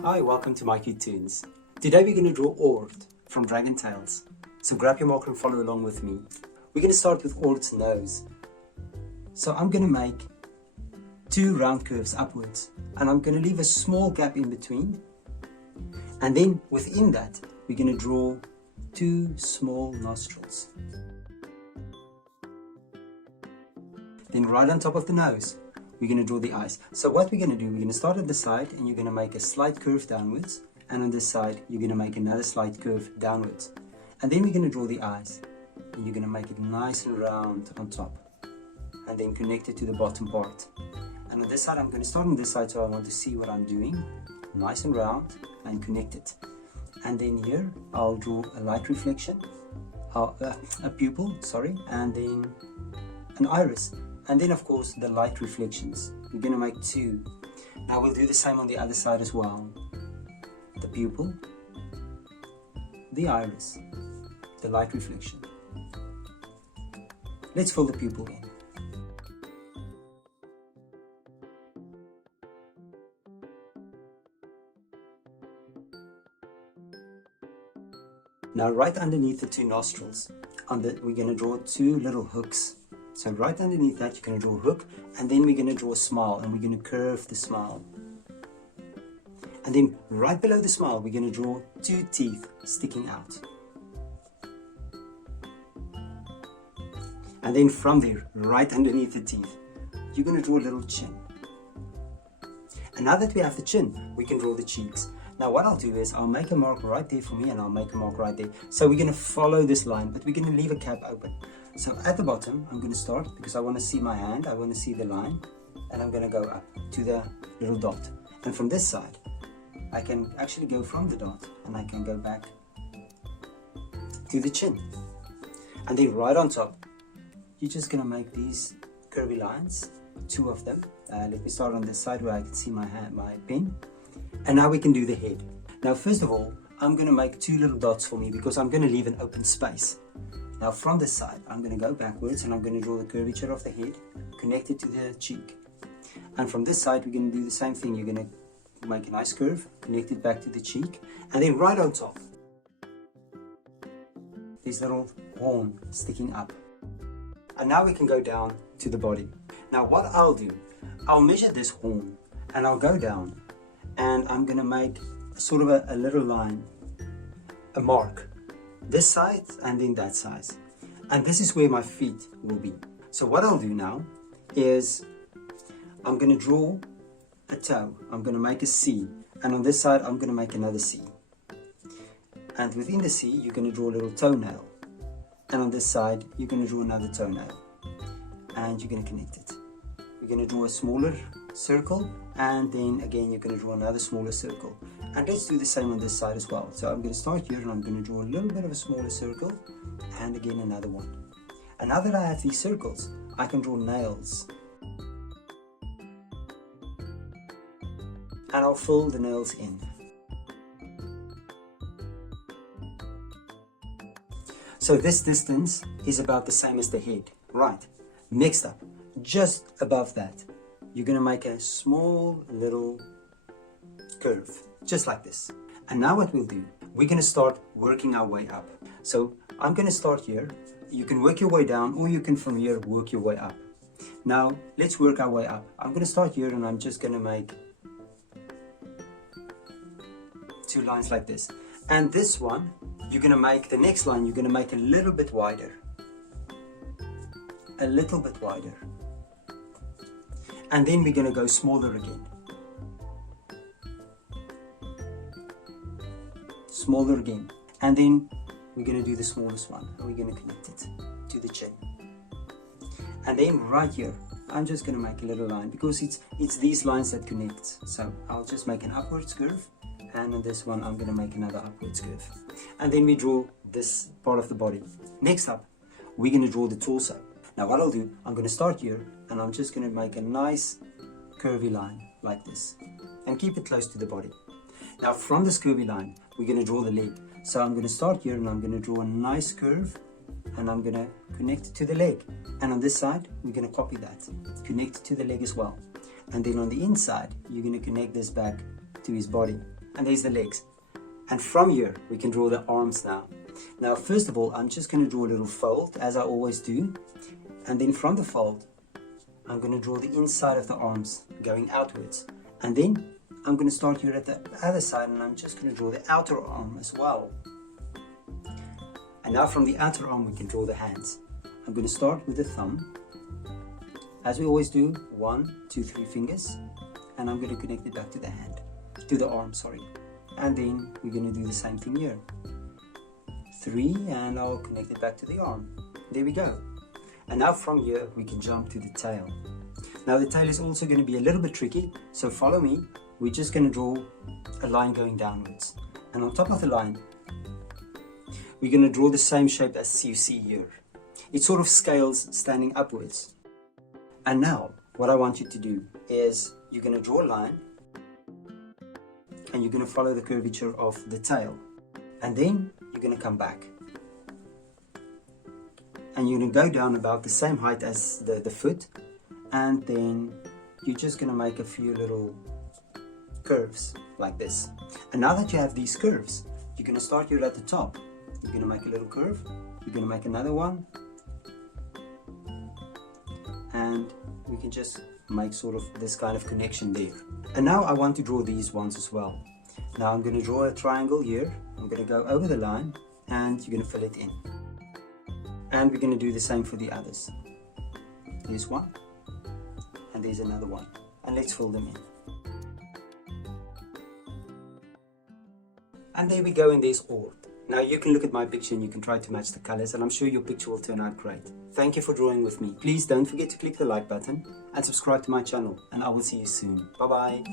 Hi, welcome to My Cute Tunes. Today we're going to draw Ord from Dragon Tales. So grab your marker and follow along with me. We're going to start with Ord's nose. So I'm going to make two round curves upwards and I'm going to leave a small gap in between. And then within that, we're going to draw two small nostrils. Then right on top of the nose, we're going to draw the eyes. So what we're going to do, we're going to start at the side and you're going to make a slight curve downwards. And on this side, you're going to make another slight curve downwards. And then we're going to draw the eyes. And you're going to make it nice and round on top. And then connect it to the bottom part. And on this side, I'm going to start on this side so I want to see what I'm doing. Nice and round and connect it. And then here, I'll draw a light reflection, a pupil, sorry, and then an iris. And then of course the light reflections. We're going to make two. Now we'll do the same on the other side as well. The pupil, the iris, the light reflection. Let's fill the pupil in. Now right underneath the two nostrils, we're going to draw two little hooks. So right underneath that, you're going to draw a hook, and then we're going to draw a smile, and we're going to curve the smile. And then right below the smile, we're going to draw two teeth sticking out. And then from there, right underneath the teeth, you're going to draw a little chin. And now that we have the chin, we can draw the cheeks. Now what I'll do is I'll make a mark right there for me, and I'll make a mark right there. So we're going to follow this line, but we're going to leave a cap open. So at the bottom, I'm going to start because I want to see my hand, I want to see the line, and I'm going to go up to the little dot. And from this side, I can actually go from the dot and I can go back to the chin. And then right on top, you're just going to make these curvy lines, two of them. Let me start on this side where I can see my pen. And now we can do the head. Now first of all, I'm going to make two little dots for me because I'm going to leave an open space. Now from this side, I'm going to go backwards and I'm going to draw the curvature of the head connected to the cheek. And from this side, we're going to do the same thing. You're going to make a nice curve, connect it back to the cheek. And then right on top, this little horn sticking up. And now we can go down to the body. Now what I'll do, I'll measure this horn and I'll go down and I'm going to make sort of a little line, a mark. This side and then that size, and this is where my feet will be. So what I'll do now is I'm going to draw a toe. I'm going to make a C, and on this side I'm going to make another C, and within the C you're going to draw a little toenail, and on this side you're going to draw another toenail, and you're going to connect it. You're going to draw a smaller circle, and then again you're going to draw another smaller circle. And let's do the same on this side as well. So I'm going to start here and I'm going to draw a little bit of a smaller circle and again another one. And now that I have these circles, I can draw nails. And I'll fill the nails in. So this distance is about the same as the head. Right. Next up, just above that, you're going to make a small little curve. Just like this. And now what we'll do, we're going to start working our way up. So I'm going to start here. You can work your way down, or you can from here work your way up. Now let's work our way up. I'm going to start here and I'm just going to make two lines like this. And this one, you're going to make the next line, you're going to make a little bit wider. A little bit wider. And then we're going to go smaller again. Smaller again, and then we're going to do the smallest one and we're going to connect it to the chin. And then right here I'm just going to make a little line because it's these lines that connect. So I'll just make an upwards curve, and on this one I'm going to make another upwards curve, and then we draw this part of the body. Next up, we're going to draw the torso. Now what I'll do, I'm going to start here and I'm just going to make a nice curvy line like this and keep it close to the body. Now from this curvy line, we're going to draw the leg. So I'm going to start here and I'm going to draw a nice curve and I'm going to connect it to the leg. And on this side, we're going to copy that, connect it to the leg as well. And then on the inside, you're going to connect this back to his body. and there's the legs. And from here, we can draw the arms now. Now, first of all, I'm just going to draw a little fold, as I always do. And then from the fold, I'm going to draw the inside of the arms going outwards. And then I'm going to start here at the other side, and I'm just going to draw the outer arm as well. And now from the outer arm, we can draw the hands. I'm going to start with the thumb. As we always do, 1, 2, 3 fingers. And I'm going to connect it back to the hand, to the arm, sorry. And then we're going to do the same thing here. 3, and I'll connect it back to the arm. There we go. And now from here, we can jump to the tail. Now the tail is also going to be a little bit tricky, so follow me. We're just going to draw a line going downwards. And on top of the line, we're going to draw the same shape as you see here. It sort of scales standing upwards. And now, what I want you to do is you're going to draw a line, and you're going to follow the curvature of the tail. And then you're going to come back. And you're going to go down about the same height as the foot. And then you're just going to make a few little curves like this. And now that you have these curves, you're going to start here at the top. You're going to make a little curve. You're going to make another one. And we can just make sort of this kind of connection there. And now I want to draw these ones as well. Now I'm going to draw a triangle here. I'm going to go over the line, and you're going to fill it in. And we're going to do the same for the others. There's one, and there's another one. And let's fill them in. And there we go, and there's all. Now you can look at my picture and you can try to match the colors, and I'm sure your picture will turn out great. Thank you for drawing with me. Please don't forget to click the like button and subscribe to my channel, and I will see you soon. Bye bye.